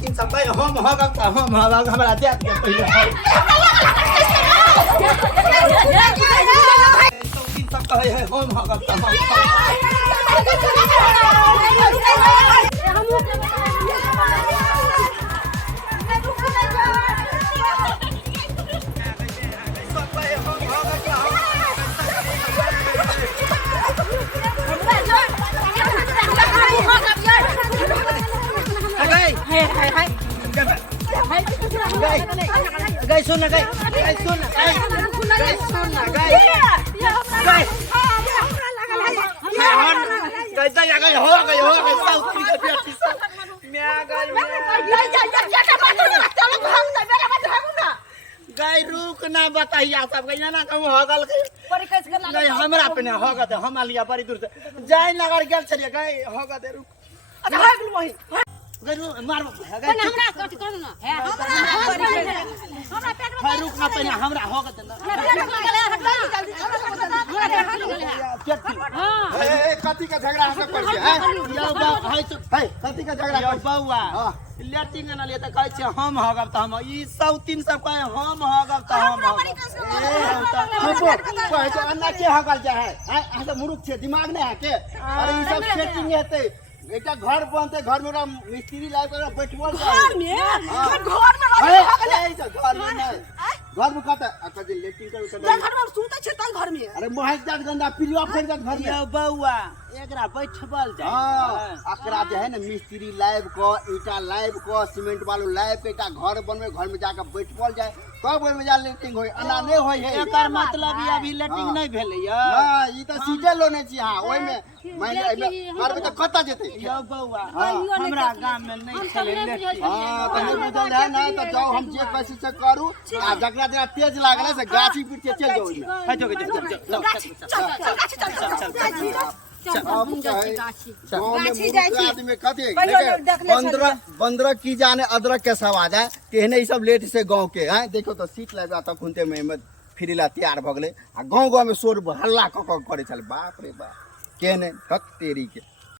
तीन सब हम हमारा दे गई सुन गई सुन गई रुक ना बताइए सब गई ना कहूँ हगल गई हमरा पे ना हगत हम लिया बड़ी दूर से जाए नगर गेल चलिए गई हगत रुक मार रुक ना पे हमरा हगत कथी का झगड़ा हम कर कथी का झगड़ा बउआ लेटिंग ना लिए त कहै छै हम हगब त हम ई सब तीन सब कहे हम हगब त हम कहै छै अन्ना के हगल जा है आ सब मुरुख छै दिमाग नहीं है के अरे ई सब सेटिंग हेतै बेटा घर बनते घर में मिस्त्री लाइव कर बैठबल घर में घर में कहता अच्छा जे लेटिंग कर घर में सुते छै त घर में अरे मोहक जात गंदा पिलवा फेर जात घर में बउआ एकरा बैठबल जाय हां एकरा जे है ना मिस्त्री लाइव को ईटा लाइव को सीमेंट बालू लाइव के का घर बनवे घर में जाके बैठबल जाय कब ओय में जा लेटिंग होय अना नहीं होय है एकर मतलब ई अभी लेटिंग नहीं भेलै या हां ई त सीधे लोने छी हां ओय में माने घर में त कत्ता जेतै यो बउआ हमरा गांव में नहीं चले लेटिंग हां त नहीं बुझल है ना त जाओ हम जे कैसे से करू आ जकरा तेज लागले से गाछी पीट के चल जाओ है जो बंदर की जाने अदरक के सवाद है तेहने सब लेट से गाँव के हैं देखो तो सीट लगा तक खुनते में फिर तैयार भ गए आ गाँव गाँव में शोर हल्ला करे चल बाप रे बाप केने तेरी के